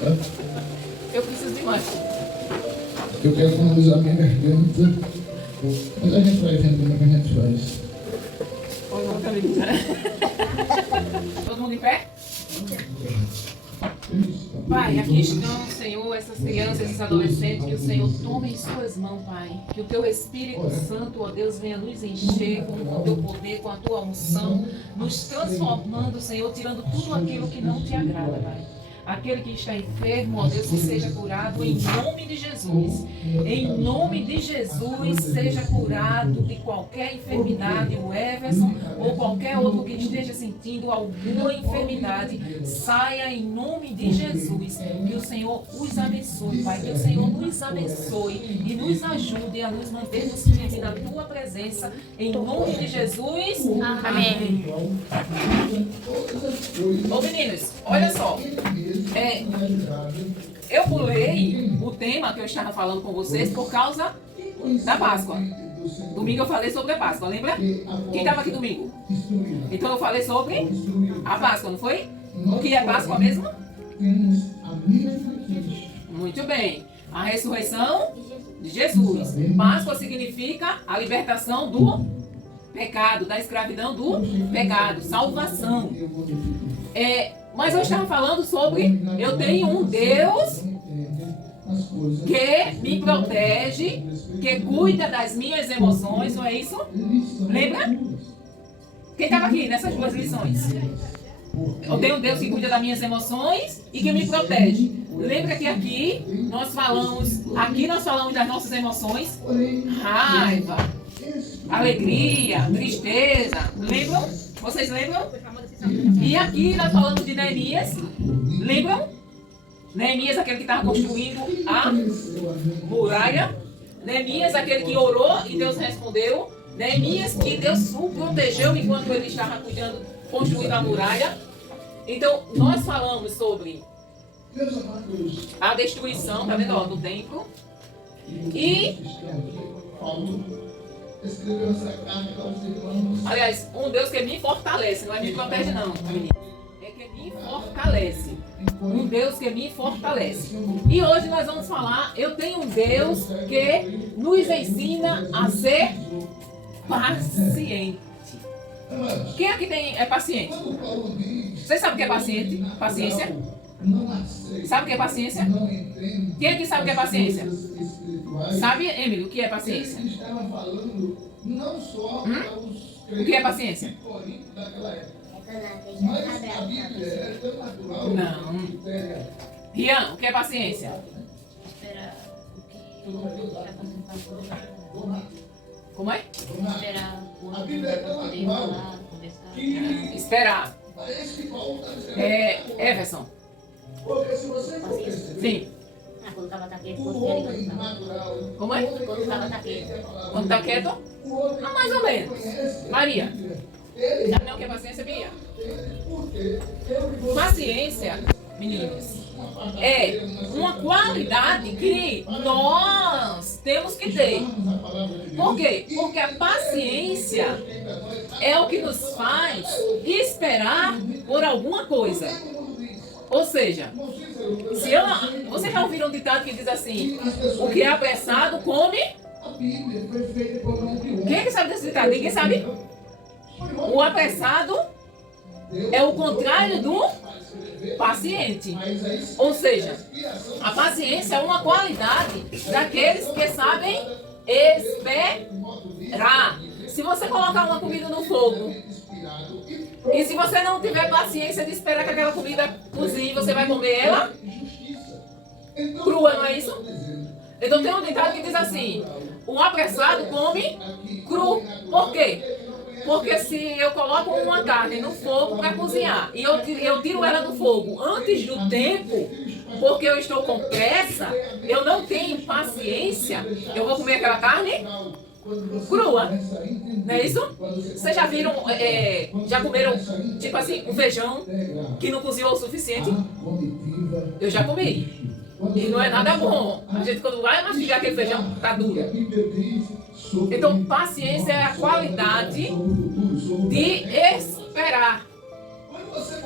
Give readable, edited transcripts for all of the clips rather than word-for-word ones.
Eu preciso de mais. Eu quero economizar minha garganta. Mas a gente vai vendo como é que a gente faz. Todo mundo em pé? Pai, aqui estão, Senhor, essas crianças, esses adolescentes, que o Senhor tome em suas mãos, Pai. Que o Teu Espírito Santo, ó Deus, venha nos encher com o Teu poder, com a Tua unção, nos transformando, Senhor, tirando tudo aquilo que não Te agrada, Pai. Aquele que está enfermo, ó Deus, que seja curado em nome de Jesus. Em nome de Jesus, seja curado de qualquer enfermidade, o Everson ou qualquer outro que esteja sentindo alguma enfermidade, saia em nome de Jesus. Que o Senhor os abençoe, Pai. Que o Senhor nos abençoe e nos ajude a nos mantermos firmes na Tua presença. Em nome de Jesus. Amém. Ô meninos, olha só. Eu pulei o tema que eu estava falando com vocês por causa da Páscoa. Domingo eu falei sobre a Páscoa, lembra? Quem estava aqui domingo? Então eu falei sobre a Páscoa, não foi? O que é Páscoa mesmo? Muito bem. A ressurreição de Jesus. Páscoa significa a libertação do pecado, da escravidão do pecado, salvação. Mas eu estava falando sobre eu tenho um Deus que me protege, que cuida das minhas emoções, não é isso? Lembra? Quem estava aqui nessas duas lições? Eu tenho um Deus que cuida das minhas emoções e que me protege. Lembra que aqui nós falamos das nossas emoções, raiva, alegria, tristeza, lembram? Vocês lembram? E aqui nós falamos de Neemias, lembram? Neemias, aquele que estava construindo a muralha. Neemias, aquele que orou e Deus respondeu. Neemias, que Deus o protegeu enquanto ele estava construindo a muralha. Então, nós falamos sobre a destruição, tá vendo, do templo. E aliás, um Deus que me fortalece, não é me protege não, menino. É que me fortalece. Um Deus que me fortalece. E hoje nós vamos falar, eu tenho um Deus que nos ensina a ser paciente. Quem aqui é paciente? Vocês sabem o que é paciente? Paciência? Sabe o que é paciência? Quem aqui sabe o que é paciência? Sabe, Emily, o que é paciência? O que é paciência? Não. Rian, o que é paciência? Como é? Esperar. Everson. Sim. Quando estava quieto, Como é? quando estava quieto. Quando está quieto? Mais ou menos. Maria. Sabe não o que é paciência, Bia? Paciência, meninos, é uma qualidade que nós temos que ter. Por quê? Porque a paciência é o que nos faz esperar por alguma coisa. Ou seja, vocês já ouviram um ditado que diz assim: o que é apressado come? Quem é que sabe desse ditado? Ninguém sabe? O apressado é o contrário do paciente. Ou seja, a paciência é uma qualidade daqueles que sabem esperar. Se você colocar uma comida no fogo e se você não tiver paciência de esperar que aquela comida cozinhe, você vai comer ela crua, não é isso? Então tem um ditado que diz assim: o apressado come cru. Por quê? Porque se eu coloco uma carne no fogo para cozinhar e eu tiro ela do fogo antes do tempo, porque eu estou com pressa, eu não tenho paciência, eu vou comer aquela carne crua. Não é isso? Vocês já viram, já comeram, tipo assim, um feijão que não cozinhou o suficiente? Eu já comi. E não é nada bom. A gente quando vai mastigar aquele feijão, tá duro. Então, paciência é a qualidade de esperar.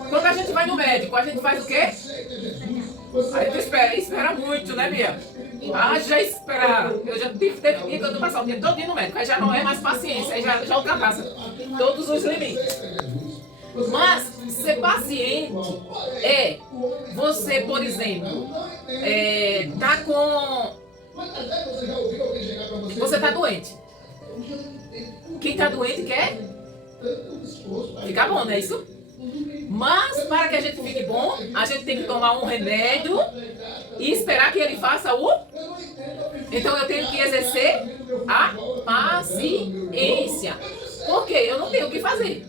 Quando a gente vai no médico, a gente faz o quê? Aí tu espera muito, né, Bia? Ah, já esperar. Eu já teve dia que eu tô passando o dia todo no médico, aí já não é mais paciência, aí já ultrapassa todos os limites. Mas ser paciente é você, por exemplo, tá com. Você tá doente. Quem tá doente quer ficar bom, não é isso? Mas para que a gente fique bom, a gente tem que tomar um remédio e esperar que ele faça o. Então eu tenho que exercer a paciência. Porque eu não tenho o que fazer.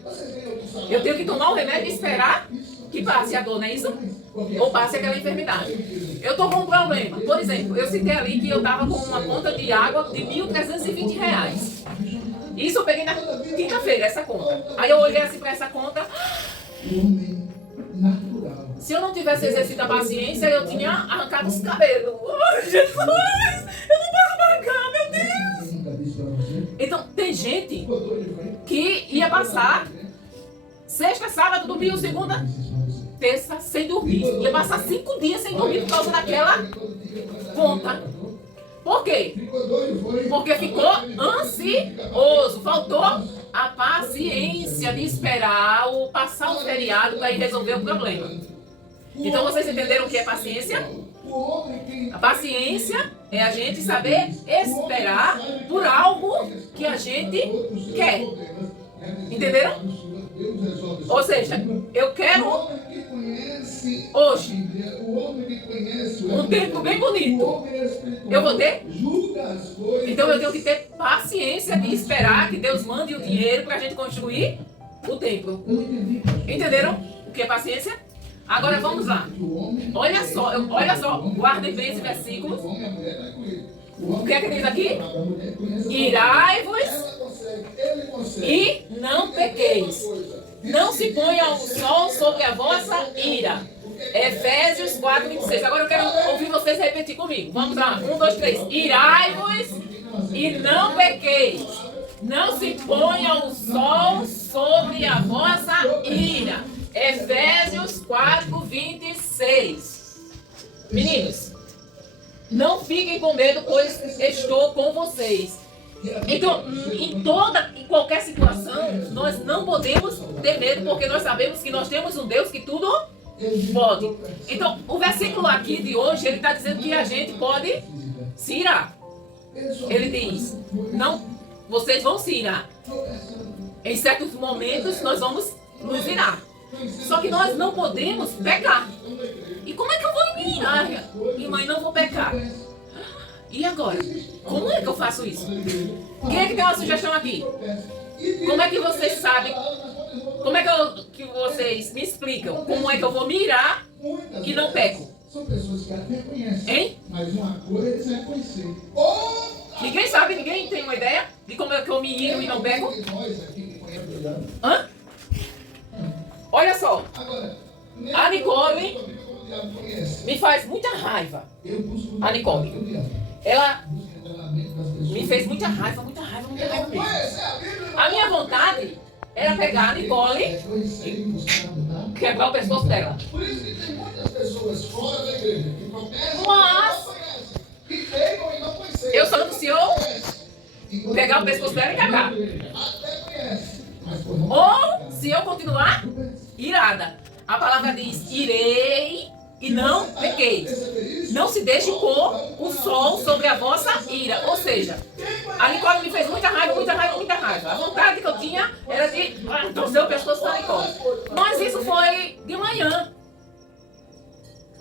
Eu tenho que tomar o remédio e esperar que passe a dor, não é isso? Ou passe aquela enfermidade. Eu tô com um problema. Por exemplo, eu citei ali que eu tava com uma conta de água de R$ 1.320. Isso eu peguei na quinta-feira, essa conta. Aí eu olhei assim pra essa conta. Se eu não tivesse exercido a paciência, eu tinha arrancado os cabelos. Oh, Jesus! Eu não posso pagar, meu Deus! Então, tem gente que ia passar sexta, sábado, domingo, segunda, terça, sem dormir. Ia passar 5 dias sem dormir por causa daquela conta. Por quê? Porque ficou ansioso. Faltou a paciência de esperar passar o feriado para ir resolver o problema. Então vocês entenderam o que é paciência? A paciência é a gente saber esperar por algo que a gente quer. Entenderam? Ou seja, eu quero hoje um tempo bem bonito. Eu vou ter? Então eu tenho que ter paciência de esperar que Deus mande o dinheiro para a gente construir o templo. Entenderam o que é paciência? Agora vamos lá. Olha só, guardem bem esse versículo. O que é que diz aqui? Irai-vos e não pequeis. Não se ponha o sol sobre a vossa ira. Efésios 4:26. Agora eu quero ouvir vocês repetir comigo. Vamos lá. 1, 2, 3. Irai-vos e não pequeis. Não se ponha o sol sobre a vossa ira. Efésios 4:26. Meninos, não fiquem com medo, pois estou com vocês. Então, em qualquer situação, nós não podemos ter medo, porque nós sabemos que nós temos um Deus que tudo pode. Então, o versículo aqui de hoje, ele está dizendo que a gente pode se irar. Ele diz, não, vocês vão se irar. Em certos momentos, nós vamos nos irar. Só que nós não podemos pecar. E como é que eu vou me irar? E mãe, não vou pecar. E agora? Como é que eu faço isso? Quem é que tem uma sugestão aqui? Como é que vocês sabem? Como é que vocês me explicam? Como é que eu vou mirar e não peco? São pessoas que até conhecem. Hein? Mas uma coisa eles reconhecem. Ninguém sabe? Ninguém tem uma ideia de como é que eu me iro e não peco? Hã? Olha só. A Nicole me faz muita raiva. A Nicole. Ela me fez muita raiva, muita raiva, muita raiva mesmo. A minha vontade era pegar a Nicole e quebrar o pescoço dela. Por isso que tem muitas pessoas fora da igreja que começam Mas que pegam e não conhecem. eu sou do Senhor pegar o pescoço dela e quebrar. Até conhece. Mas por não Ou se eu continuar irada. A palavra diz, irei e não pequei. Não se deixe pôr o sol sobre a vossa ira. Ou seja, a Nicole me fez muita raiva, muita raiva, muita raiva. A vontade que eu tinha era de torcer o pescoço da Nicole. Mas isso foi de manhã.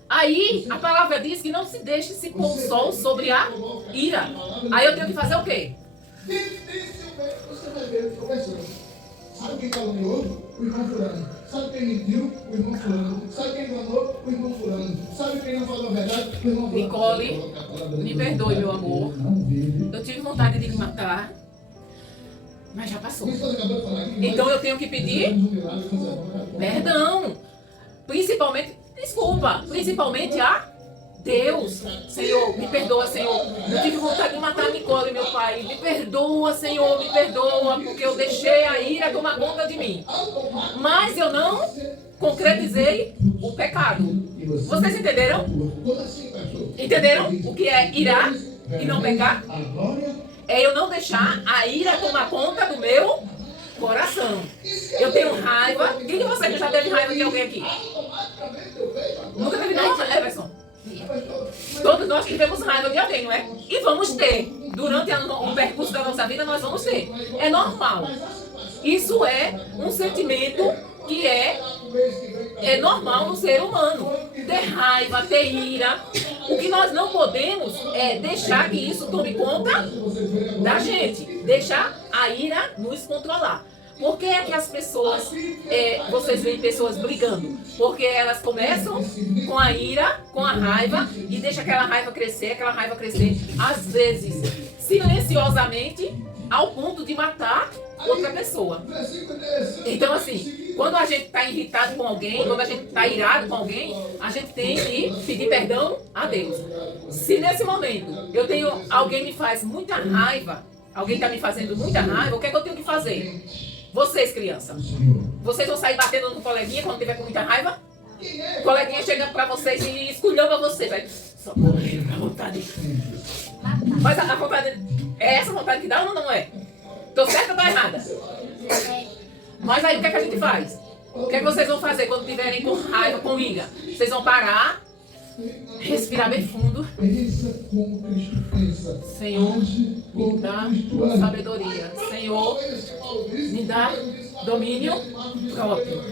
Aí a palavra diz que não se deixe se pôr o sol sobre a ira. Aí eu tenho que fazer o quê? Dificilmente você vai ver conversando. Sabe quem caluniou? O irmão fulano. Sabe quem mentiu? O irmão fulano. Sabe quem enganou? O irmão fulano. Sabe quem não falou a verdade? O irmão fulano. Nicole, me perdoe, meu amor. Eu tive vontade de me matar, mas já passou. Então eu tenho que pedir perdão. Principalmente, desculpa, principalmente a Deus, Senhor, me perdoa, Senhor. Eu tive vontade de matar a Nicole, meu pai. Me perdoa, Senhor, me perdoa, porque eu deixei a ira tomar conta de mim. Mas eu não concretizei o pecado. Vocês entenderam? Entenderam o que é irar e não pecar? É eu não deixar a ira tomar conta do meu coração. Eu tenho raiva. Quem de vocês já teve raiva de alguém aqui? Nunca teve não, Everson? Todos nós tivemos raiva de alguém, não é? E vamos ter. Durante o percurso da nossa vida, nós vamos ter. É normal. Isso é um sentimento que é normal no ser humano. Ter raiva, ter ira. O que nós não podemos é deixar que isso tome conta da gente. Deixar a ira nos controlar. Por que é que as pessoas, vocês veem pessoas brigando? Porque elas começam com a ira, com a raiva, e deixam aquela raiva crescer, às vezes silenciosamente, ao ponto de matar outra pessoa. Então, assim, quando a gente está irritado com alguém, quando a gente está irado com alguém, a gente tem que pedir perdão a Deus. Se nesse momento alguém me faz muita raiva, alguém está me fazendo muita raiva, o que é que eu tenho que fazer? Vocês, crianças, vocês vão sair batendo no coleguinha quando tiver com muita raiva? O coleguinha chega pra vocês e esculhamba vocês. Aí, só correndo pra vontade. Mas a vontade é essa vontade que dá ou não é? Tô certa ou tô errada? Mas aí o que é que a gente faz? O que é que vocês vão fazer quando tiverem com raiva, com ira? Vocês vão parar, respirar bem fundo. Senhor, me dá sabedoria. Senhor, me dá domínio próprio.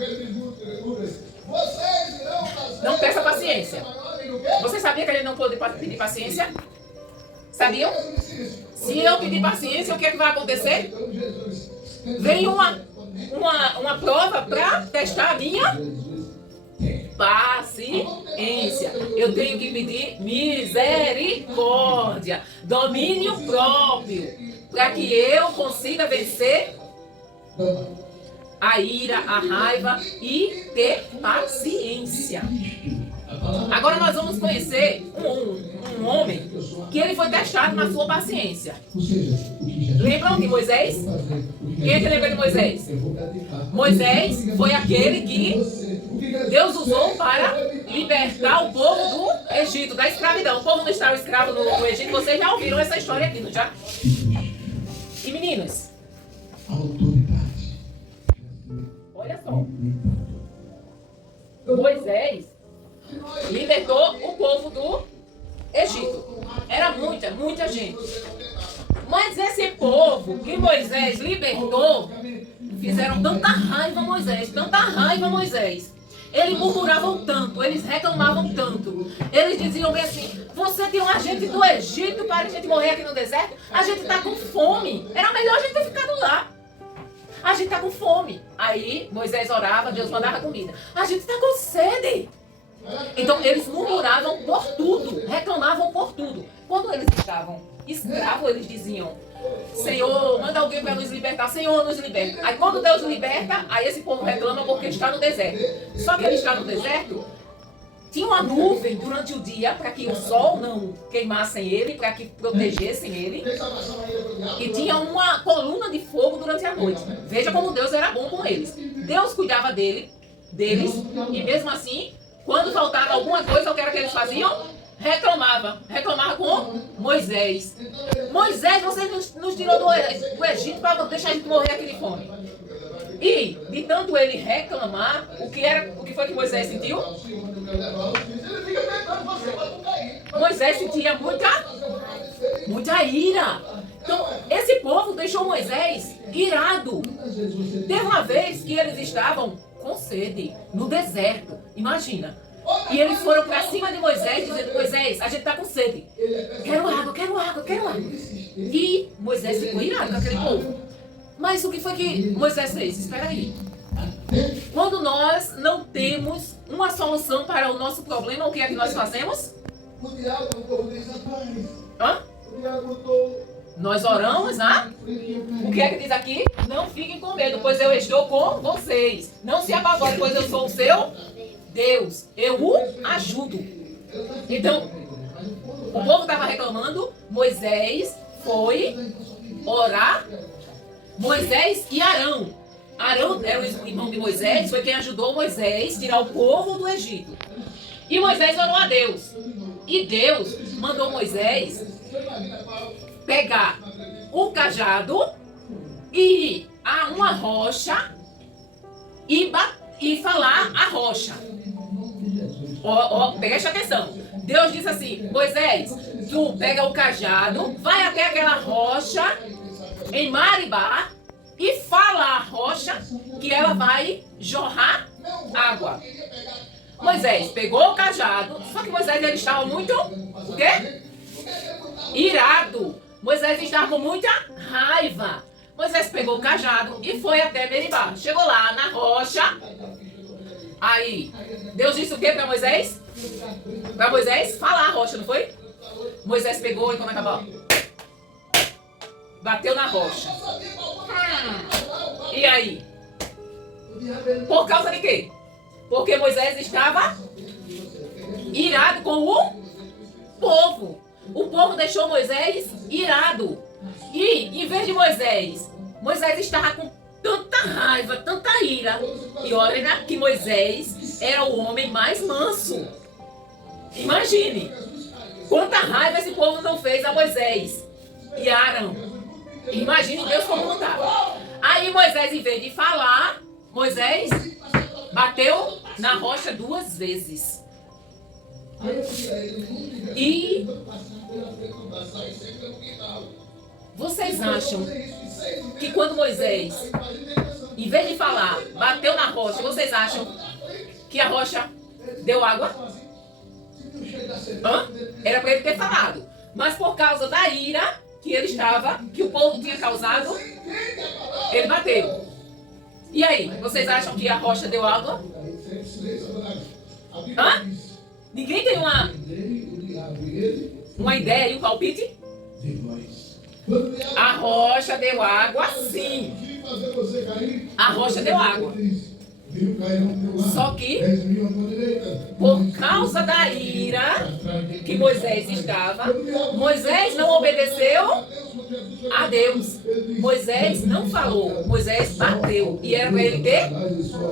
Não peça paciência. Você sabia que a gente não pode pedir paciência? Sabiam? Se eu pedir paciência, o que é que vai acontecer? Vem uma prova para testar a minha paciência. Eu tenho que pedir misericórdia, domínio próprio, para que eu consiga vencer a ira, a raiva e ter paciência. Agora nós vamos conhecer um homem que ele foi testado na sua paciência. Lembram de Moisés? Quem é que lembra de Moisés? Moisés foi aquele que Deus usou para libertar o povo do Egito, da escravidão. O povo não estava escravo no Egito. Vocês já ouviram essa história aqui, não já? E meninos, olha só. Moisés libertou o povo do Egito. Era muita gente. Mas esse povo que Moisés libertou, fizeram tanta raiva a Moisés. Eles murmuravam tanto, eles reclamavam tanto. Eles diziam bem assim: você tem um agente do Egito para a gente morrer aqui no deserto? A gente está com fome. Era melhor a gente ter ficado lá. A gente está com fome. Aí Moisés orava, Deus mandava comida. A gente está com sede. Então eles murmuravam por tudo, reclamavam por tudo. Quando eles estavam escravos, eles diziam: Senhor, manda alguém para nos libertar. Senhor, nos liberta. Aí quando Deus liberta, aí esse povo reclama porque está no deserto. Só que ele está no deserto, tinha uma nuvem durante o dia para que o sol não queimasse ele, para que protegessem ele. E tinha uma coluna de fogo durante a noite. Veja como Deus era bom com eles. Deus cuidava deles, e mesmo assim, quando faltava alguma coisa, o que era que eles faziam? Reclamava com Moisés. Moisés, você nos tirou do Egito para deixar a gente morrer aqui de fome. E, de tanto ele reclamar, o que foi que Moisés sentiu? Moisés sentia muita ira. Então, esse povo deixou Moisés irado. Teve uma vez que eles estavam com sede, no deserto. Imagina. E eles foram para cima de Moisés, dizendo: Moisés, a gente está com sede. Quero água. E Moisés ficou irado com aquele povo. Mas o que foi que Moisés fez? Espera aí. Quando nós não temos uma solução para o nosso problema, o que é que nós fazemos? Nós oramos, né? O que é que diz aqui? Não fiquem com medo, pois eu estou com vocês. Não se apavorem, pois eu sou o seu Deus. Eu o ajudo. Então, O povo estava reclamando, Moisés foi orar. Moisés e Arão. Arão era o irmão de Moisés, foi quem ajudou Moisés a tirar o povo do Egito. E Moisés orou a Deus. E Deus mandou Moisés pegar o cajado e ir a uma rocha e falar a rocha. Preste atenção. Deus disse assim: Moisés, tu pega o cajado, vai até aquela rocha em Maribá e fala a rocha que ela vai jorrar água. Moisés pegou o cajado, só que Moisés ele estava muito, o quê? Irado. Moisés estava com muita raiva. Moisés pegou o cajado e foi até Meribá. Chegou lá na rocha. Aí, Deus disse o que para Moisés? Para Moisés falar a rocha, não foi? Moisés pegou e como é que acabou? Bateu na rocha. E aí? Por causa de quê? Porque Moisés estava irado com o povo. O povo deixou Moisés irado. E em vez de Moisés estava com tanta raiva, tanta ira. E olha que Moisés era o homem mais manso. Imagine quanta raiva esse povo não fez a Moisés e a Arão. Imagine Deus como não estava. Aí Moisés, em vez de falar, Moisés bateu na rocha 2 vezes. E vocês acham que quando Moisés, em vez de falar, bateu na rocha, vocês acham que a rocha deu água? Era para ele ter falado. Mas por causa da ira que ele estava, que o povo tinha causado, ele bateu. E aí, vocês acham que a rocha deu água? Ninguém tem uma ideia e um palpite? A rocha deu água, sim. A rocha deu água. Só que, por causa da ira que Moisés estava, Moisés não obedeceu a Deus. Moisés não falou, Moisés bateu. E era para ele ter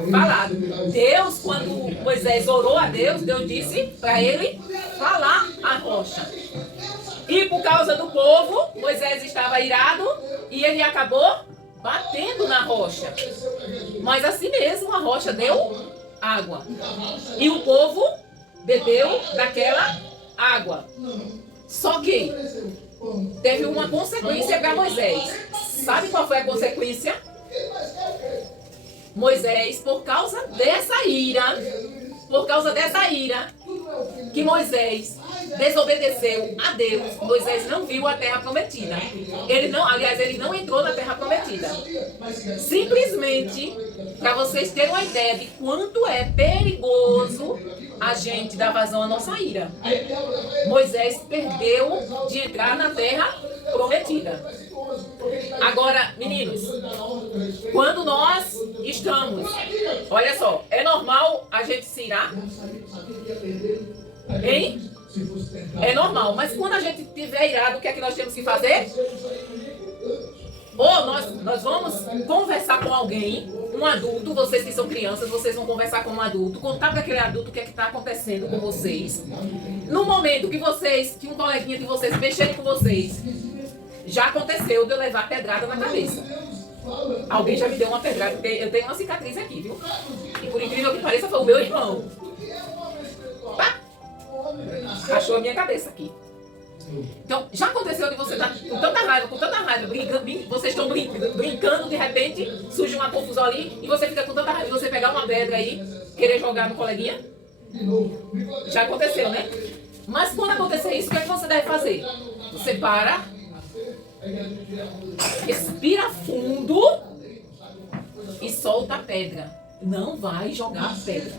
falado. Deus, quando Moisés orou a Deus, Deus disse para ele falar a rocha. E por causa do povo, Moisés estava irado e ele acabou batendo na rocha. Mas assim mesmo a rocha deu água. E o povo bebeu daquela água. Só que teve uma consequência para Moisés. Sabe qual foi a consequência? Moisés, por causa dessa ira, que Moisés desobedeceu a Deus, Moisés não viu a terra prometida. Ele não entrou na terra prometida. Simplesmente para vocês terem uma ideia de quanto é perigoso a gente dar vazão à nossa ira. Moisés perdeu de entrar na terra prometida. Agora, meninos, quando nós estamos, olha só, é normal a gente se irar? Hein? É normal, mas quando a gente estiver irado, o que é que nós temos que fazer? Ou nós vamos conversar com alguém, um adulto, vocês que são crianças, vocês vão conversar com um adulto, contar para aquele adulto o que é que está acontecendo com vocês. No momento que um coleguinha de vocês mexer com vocês, já aconteceu de eu levar pedrada na cabeça. Alguém já me deu uma pedrada, porque eu tenho uma cicatriz aqui, viu? E por incrível que pareça, foi o meu irmão. Pá! Achou a minha cabeça aqui. Então, já aconteceu de você estar com tanta raiva, vocês estão brincando, de repente, surge uma confusão ali, e você fica com tanta raiva, você pegar uma pedra aí, querer jogar no coleguinha? Já aconteceu, né? Mas quando acontecer isso, o que é que você deve fazer? Você para, respira fundo e solta a pedra. Não vai jogar a pedra.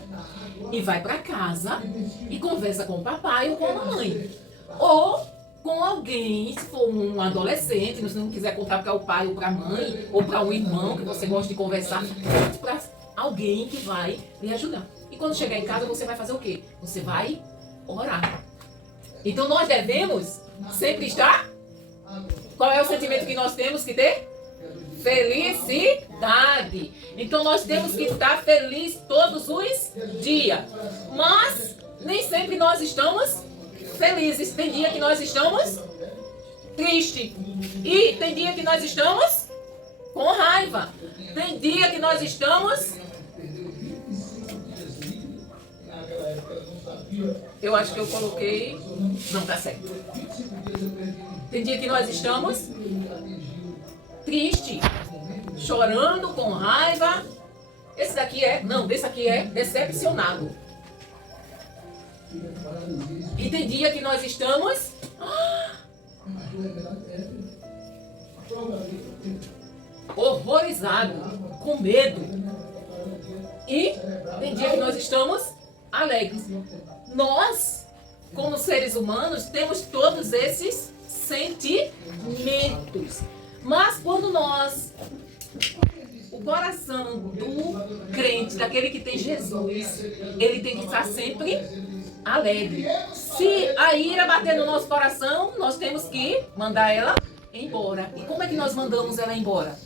E vai para casa e conversa com o papai ou com a mamãe. Ou com alguém, se for um adolescente, se não quiser contar para o pai ou para a mãe, ou para um irmão que você gosta de conversar, para alguém que vai lhe ajudar. E quando chegar em casa, você vai fazer o quê? Você vai orar. Então nós devemos sempre estar. Qual é o sentimento que nós temos que ter? Felicidade. Então nós temos que estar felizes todos os dias. Mas nem sempre nós estamos felizes. Tem dia que nós estamos tristes. E tem dia que nós estamos com raiva. Tem dia que nós estamos... Eu acho que eu coloquei... Não, tá certo. Tem dia que nós estamos triste, chorando, com raiva. Esse daqui é... Não, desse aqui é decepcionado. E tem dia que nós estamos... horrorizado, com medo. E tem dia que nós estamos alegres. Nós, como seres humanos, temos todos esses sentimentos. Mas quando nós, o coração do crente, daquele que tem Jesus, ele tem que estar sempre alegre. Se a ira bater no nosso coração, nós temos que mandar ela embora. E como é que nós mandamos ela embora?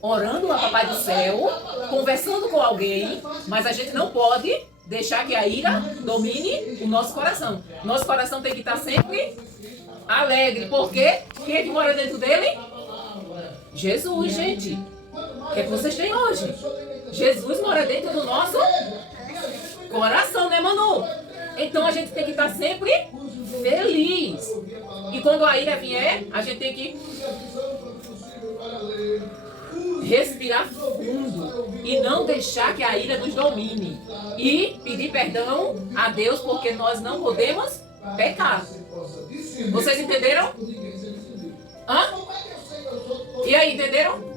Orando a Papai do Céu, conversando com alguém, mas a gente não pode deixar que a ira domine o nosso coração. Nosso coração tem que estar sempre alegre. Por quê? Quem é que mora dentro dele? Jesus, gente. O que é que vocês têm hoje? Jesus mora dentro do nosso coração, né, Manu? Então a gente tem que estar sempre feliz. E quando a ira vier, a gente tem que respirar fundo e não deixar que a ira nos domine. E pedir perdão a Deus, porque nós não podemos pecar. Vocês entenderam? Hã? E aí, entenderam?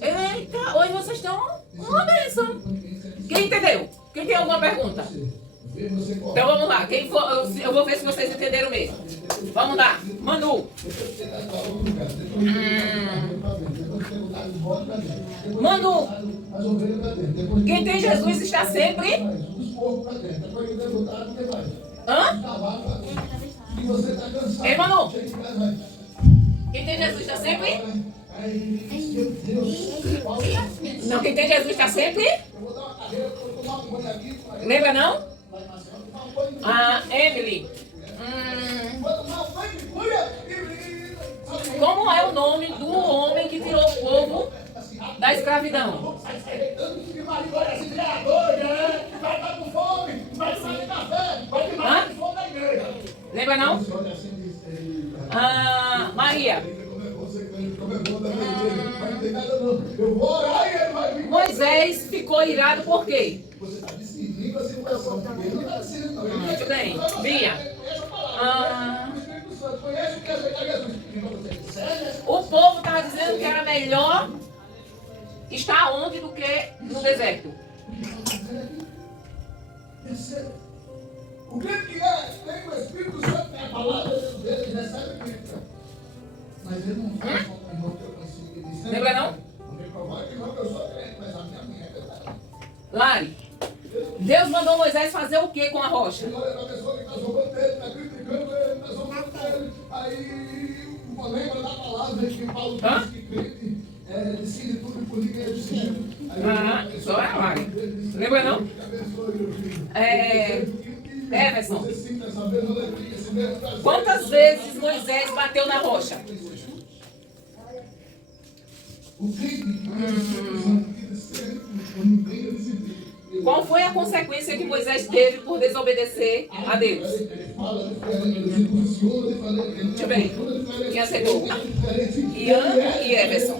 Eita, hoje vocês estão uma bênção. Quem entendeu? Quem tem alguma pergunta? Então vamos lá. Quem for, eu vou ver se vocês entenderam mesmo. Vamos lá. Manu. Manu. Quem tem Jesus está sempre... Hã? Ei, Manu. Quem tem Jesus está sempre... Não, quem tem Jesus está sempre... Lembra não? Ah, Emily. Como é o nome do homem que tirou o povo da escravidão? Hã? Lembra não? Ah, Maria. Moisés ficou irado por quê? Muito bem. Bia. O povo estava dizendo que era melhor estar onde do que no deserto. O crente que tem o Espírito Santo, tem a palavra dele, recebe o Espírito. Mas ele não faz como o irmão que eu conheci que disse. Lembra não? Não me provoque, irmão, que eu sou crente, mas a minha é verdade. Lari, Deus mandou Moisés fazer o que com a rocha? Olha para a pessoa que está zombando ele, está criticando ele, está zombando ele. Aí, lembra da palavra que Paulo diz que crente decide tudo por ninguém é decidido. Só é Lari. Lembra não? Everson. Quantas vezes Moisés bateu na rocha? Qual foi a consequência que Moisés teve por desobedecer a Deus? Deixa eu ver. Quem acertou? Ian e Everson.